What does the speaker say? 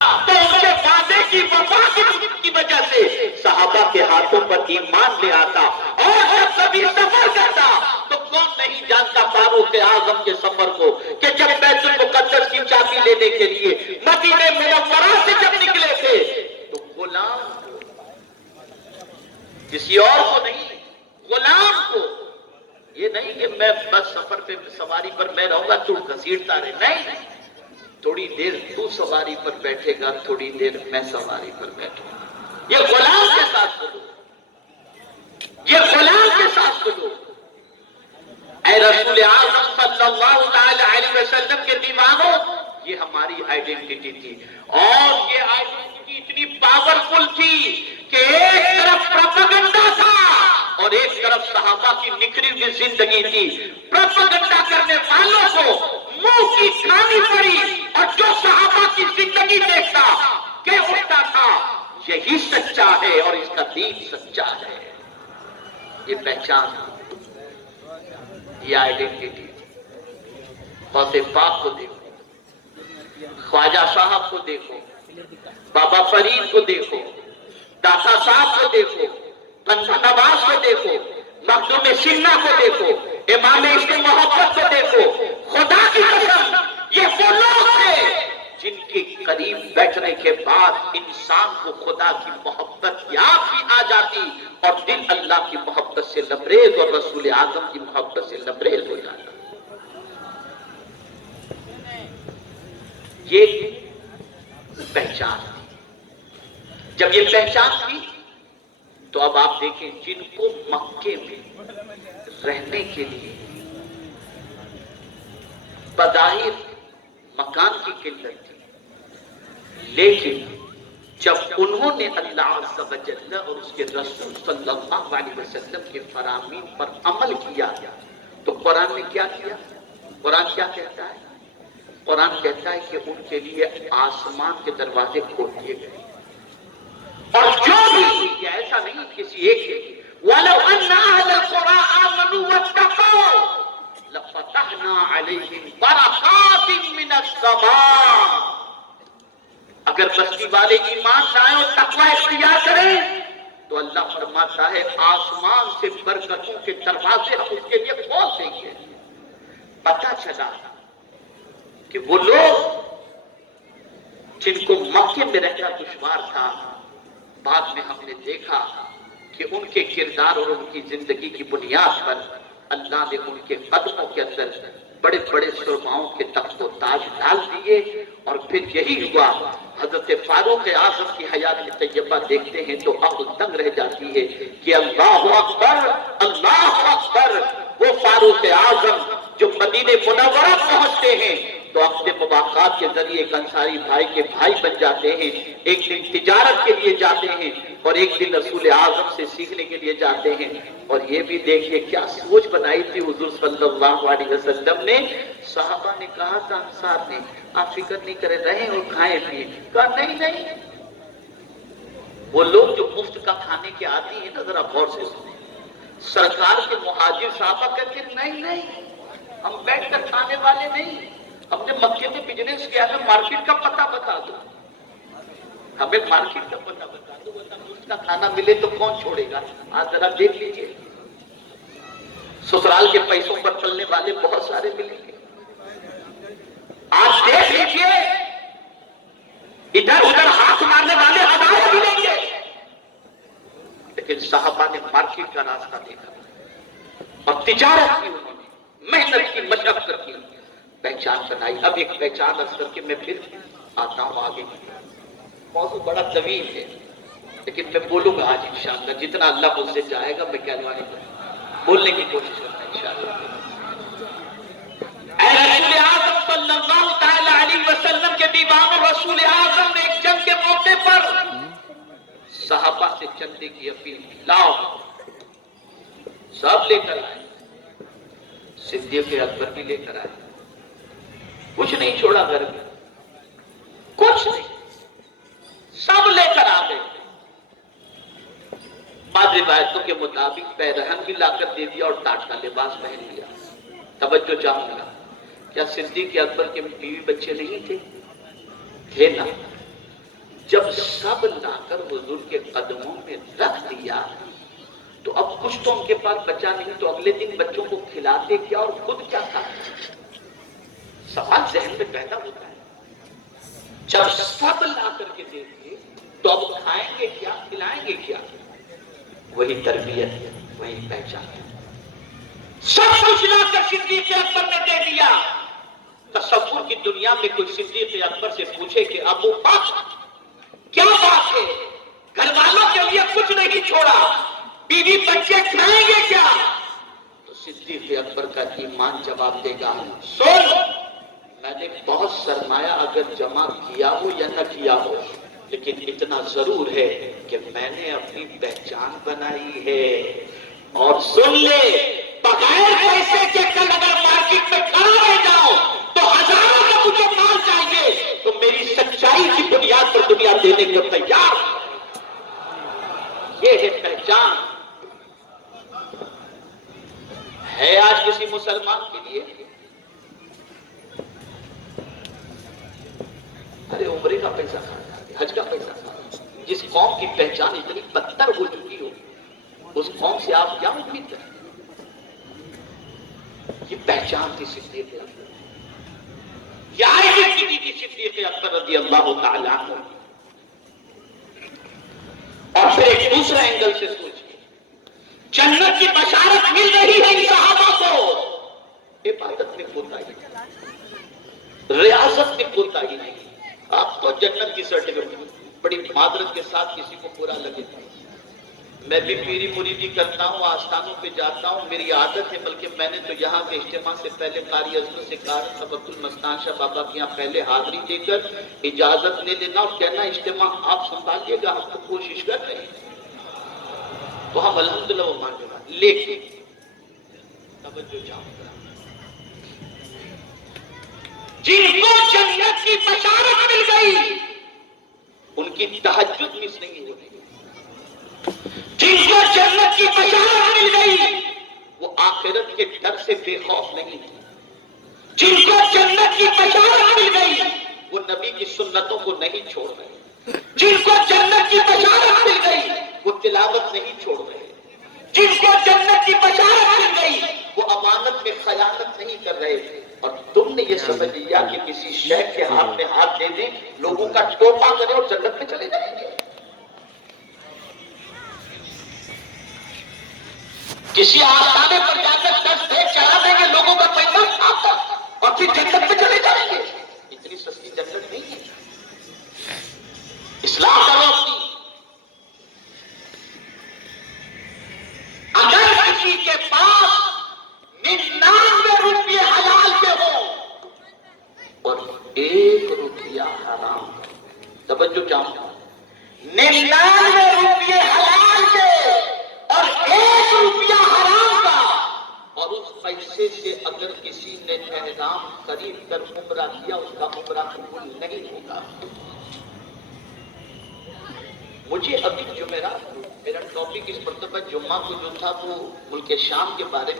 تو ان کے وعدے کی وفا کی وجہ سے صحابہ کے ہاتھوں پر ایمان لے آتا، اور جب کبھی سفر کرتا تو کون نہیں جانتا فاروق اعظم کے سفر کو، کہ جب بیت المقدس کی چابی لینے کے لیے مدینہ منورہ سے جب نکلے تھے تو غلام کو، کسی اور کو نہیں، غلام کو، یہ نہیں کہ میں بس سفر پہ سواری پر میں رہوں گا تو گھسیٹتا رہے، نہیں، تھوڑی دیر تو سواری پر بیٹھے گا، تھوڑی دیر میں سواری پر بیٹھوں گا، یہ غلام کے ساتھ سلوک، یہ غلام کے ساتھ سلوک۔ اے رسول اعظم صلی اللہ علیہ وسلم کے دیوانوں، یہ ہماری آئیڈینٹی تھی، اور یہ آئیڈینٹی اتنی پاورفل تھی کہ ایک طرف پروپیگنڈا تھا اور ایک طرف صحابہ کی نکھری ہوئی زندگی تھی۔ پروپیگنڈا کرنے والوں کو منہ کی کھانی پڑی، اور جو صحابہ کی زندگی دیکھتا کہ اٹھتا تھا یہی سچا ہے اور اس کا دین سچا ہے، یہ پہچان، یہ آئیڈینٹی۔ غوث پاک کو دیکھو، خواجہ صاحب کو دیکھو، بابا فرید کو دیکھو، داتا صاحب کو دیکھو، بندہ نواز کو دیکھو، مخدوم سنہ کو دیکھو، امام عشق محبت کو دیکھو۔ خدا کی قسم یہ وہ لوگ تھے جن کے قریب بیٹھنے کے بعد انسان کو خدا کی محبت یاد بھی آ جاتی اور دل اللہ کی محبت سے لبریز اور رسول اعظم کی محبت سے لبریز ہو جاتا۔ یہ پہچان تھی۔ جب یہ پہچان تھی تو اب آپ دیکھیں جن کو مکے میں رہنے کے لیے بظاہر مکان کی قلت تھی، لیکن جب انہوں نے اللہ عز و جل اور اس کے رسول صلی اللہ علیہ وسلم کے فرامین پر عمل کیا تو قرآن نے کیا کیا؟ قرآن کیا کہتا ہے؟ قرآن کہتا ہے کہ ان کے لیے آسمان کے دروازے کھول دیے گئے، اور جو بھی ایسا نہیں کسی ایک کے وَلَوْ أَنَّ أَهْلَ الْقُرَىٰ آمَنُوا وَاتَّقَوْا لَفَتَحْنَا عَلَيْهِمْ بَرَكَاتٍ مِّنَ السَّمَاءِ۔ اگر بستی والے ایمان لائیں اور تقوی اختیار کریں تو اللہ فرماتا ہے آسمان سے برکتوں کے دروازے ہم اس کے لیے کھول دیں گے۔ پتہ چلا کہ وہ لوگ جن کو مکے میں رہنا دشوار تھا، بعد میں ہم نے دیکھا کہ ان کے کردار اور ان کی زندگی کی بنیاد پر اللہ نے ان کے قدموں کے اندر بڑے بڑے سرماؤں کے تخت و تاج ڈال دیے، اور پھر یہی ہوا۔ حضرت فاروق اعظم کی حیات طیبہ دیکھتے ہیں تو عقل دنگ رہ جاتی ہے کہ اللہ اکبر، اللہ اکبر۔ وہ فاروق اعظم جو مدینہ منورہ پہنچتے ہیں تو اپنے مواقعات کے ذریعے ایک انصاری بھائی کے بھائی بن جاتے ہیں، ایک دن تجارت کے لیے جاتے ہیں اور ایک دن رسول اعظم سے سیکھنے کے لیے جاتے ہیں۔ اور یہ بھی دیکھیے کیا سوچ بنائی تھی حضور صلی اللہ علیہ وسلم نے۔ صحابہ نے کہا تھا انصار نے آپ فکر نہیں کریں، رہیں اور کھائیں پیئیں، کہا نہیں نہیں۔ وہ لوگ جو مفت کا کھانے کے عادی ہیں نا، ذرا غور سے سنیں، سرکار کے مہاجر صحابہ کہتے ہیں نہیں نہیں، ہم بیٹھ کر کھانے والے نہیں، ہم نے مکے میں بزنس کیا ہے، مارکیٹ کا پتہ بتا دو، ہمیں مارکیٹ کا پتہ بتا دو، ورنہ مفت کا کھانا ملے تو کون چھوڑے گا۔ آج ذرا دیکھ لیجئے سسرال کے پیسوں پر پلنے والے بہت سارے ملیں گے، آج دیکھ لیجئے ادھر ادھر ہاتھ مارنے والے ہزاروں ملیں گے، لیکن صحابہ نے مارکیٹ کا راستہ دیکھا اور تجارت کی، انہوں نے محنت کی، مشقت کی، پہچان بنائی۔ اب ایک پہچان اثر کے میں پھر آتا ہوں آگے کی، موضوع بڑا طویل ہے لیکن میں بولوں گا آج انشاءاللہ، جتنا اللہ مجھ سے چاہے گا میں کہنے بولنے کی کوشش کروں گا انشاءاللہ۔ اے رسول اعظم صلی اللہ تعالی علیہ وسلم کے دیوانوں، رسول اعظم نے ایک جنگ کے موقع پر صحابہ سے چندے کی اپیل کی، لاؤ، سب لے کر آئے، صدیق اکبر بھی لے کر آئے، کچھ نہیں چھوڑا گھر میں، کچھ نہیں، سب لے کر آ گئے۔ بعض روایتوں کے مطابق پیرہن بھی لا کر دے دیا اور ٹاٹ کا لباس پہن لیا۔ توجہ چاہوں گا، کیا صدیق اکبر کے بیوی بچے نہیں تھے؟ تھے نا، جب سب لا کر حضور کے قدموں میں رکھ دیا تو اب کچھ تو ان کے پاس بچا نہیں، تو اگلے دن بچوں کو کھلاتے کیا اور خود کیا کھاتے؟ سوال ذہن میں پیدا ہوتا ہے۔ جب سب لا کر کے دیتے تو اب کھائیں گے کیا، کھلائیں گے کیا؟ وہی تربیت، وہی پہچان۔ سب کچھ لا کر صدیق اکبر نے دے دیا۔ تصور کی دنیا میں کوئی صدیق اکبر سے پوچھے کہ ابو بکر کیا بات ہے، گھر والوں کے لیے کچھ نہیں چھوڑا، بیوی بچے کھائیں گے کیا؟ تو صدیق اکبر کا ایمان جواب دے گا، سن، میں نے بہت سرمایہ اگر جمع کیا ہو یا نہ کیا ہو، لیکن اتنا ضرور ہے کہ میں نے اپنی پہچان بنائی ہے۔ اور سن لے، بغیر پیسے کے کل اگر مارکیٹ میں کھڑا رہ جاؤ تو ہزاروں کا مجھے مال چاہیے تو میری سچائی کی بنیاد پر دنیا دینے کو تیار۔ یہ ہے پہچان۔ ہے آج کسی مسلمان کے لیے؟ ارے عمرے کا پیسہ کھانا، حج کا پیسہ کھانا۔ جس قوم کی پہچان اتنی بدتر ہو چکی ہو، اس قوم سے آپ کیا امید کریں؟ یہ پہچان تھی صدیق اکبر، یہ آئیڈینٹی تھی صدیق اکبر رضی اللہ تعالیٰ عنہ۔ اور پھر ایک دوسرا اینگل سے سوچیے، جنت کی بشارت مل رہی ہے ان صحابہ کو، عبادت میں کوتاہی نہیں، ریاضت میں کوتاہی نہیں۔ آپ تو جنت کی سرٹیفکیٹ، بڑی معذرت کے ساتھ کسی کو برا لگے، میں بھی پیری مریدی کرتا ہوں، آستانوں پہ جاتا ہوں، میری عادت ہے، بلکہ میں نے تو یہاں کے اجتماع سے پہلے قاری اعظم سے کہا، سبق المستان شاہ بابا کے یہاں پہلے حاضری دے کر اجازت لے لینا اور کہنا اجتماع آپ سنبھالیے گا، ہم تو کوشش کر رہے ہیں۔ تو ہم الحمدللہ وہ مان گا، لیکن توجہ چاہوں گا، جن کو جنت کی بشارت مل گئی ان کی تہجد مس نہیں ہوتی، جن کو جنت کی بشارت مل گئی وہ آخرت کے ڈر سے بے خوف نہیں، جن کو جنت کی بشارت مل گئی وہ نبی کی سنتوں کو نہیں چھوڑ رہے، جن کو جنت کی بشارت مل گئی وہ تلاوت نہیں چھوڑ رہے، جن کو جنت کی بشارت مل گئی وہ امانت میں خیانت نہیں کر رہے۔ اور تم نے یہ سمجھ لیا کہ کسی شیخ کے ہاتھ میں ہاتھ دے دیں، لوگوں کا ٹوپا کرے اور جنت میں چلے جائیں گے۔ کسی آستانے پر جا کر 10 بھیک چڑھا دیں گے، لوگوں کا پیسہ کھا کر اور پھر جنت میں چلے جائیں گے۔ اتنی سستی جنت نہیں ہے۔ اسلام کرو اپنی۔ اگر کسی کے پاس 99 روپے حلال کے ہو اور 1 روپیہ حرام کا، توجہ چاہوں، 99 روپے حلال کے اور 1 روپیہ حرام کا، اور اس پیسے سے اگر کسی نے احرام خرید کر عمرہ کیا اس کا عمرہ قبول نہیں ہوگا۔ مجھے ابھی جمعرات، میرا ٹاپک اس مرتبہ جمعہ کو جو تھا وہ ملک شام کے بارے میں